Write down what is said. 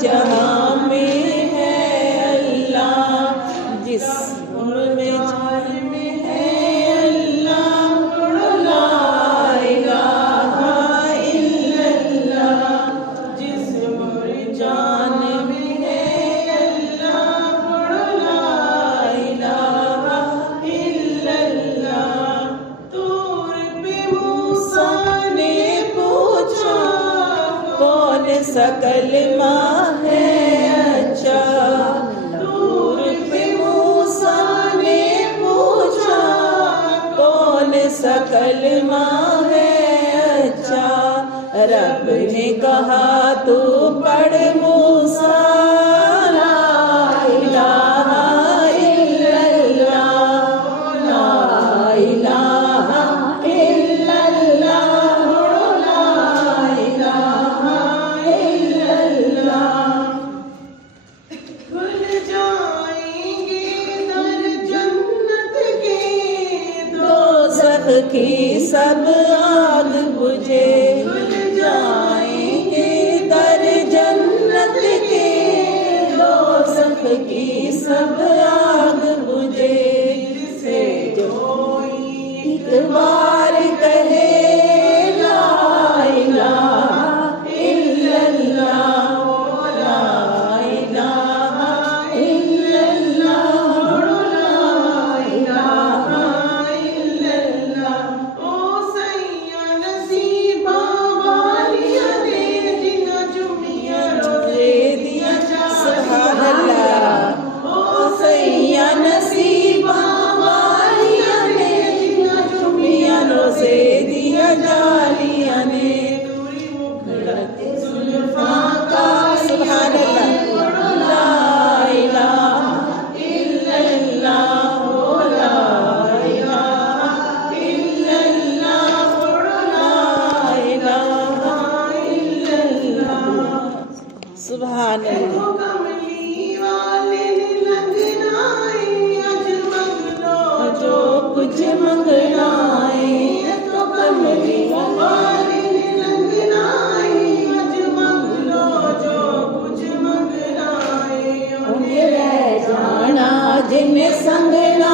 جہاں میں ہے اللہ، جس میں جان میں ہے اللہ، لا الہ الا اللہ، جس میں جان میں ہے اللہ، لا الہ الا اللہ۔ طور پہ موسیٰ نے پوچھا کون سا کلمہ کلمہ ہے اچھا، رب نے کہا تو پڑھ موسیٰ لا الہ الا اللہ، لا الہ الا اللہ، لا الہ الا اللہ۔ کھل جائیں گے در جنت کے دوزخ کی سب آگ بجھے، کھل جائیں گے در جنت کے دوزخ کی سب آگ بجھے، سے جو ایک بار کہے لا الہ الا اللہ، لا الہ الا اللہ، لا الہ الا اللہ۔ او سیاں نصیبہ والیاں دے جنہاں چومیاں روزے دیاں سبحان اللہ۔ او سیاں نصیبہ والیاں دے جنہاں چومیاں روزے دیاں جالیاں نے، توری مکھڑت زلفاں کا سبحان اللہ، لا الہ الا اللہ، لا الہ الا اللہ، لا الہ الا اللہ، سبحان اللہ۔ کملی والے نے لنگنا ہے، اج منگ لو جو کچھ منگنا ہے، تو کملی والے نے لنگنا ہے، اج منگ لو جو کچھ منگنا ہے، انہیں رہ جانا جن سنگنا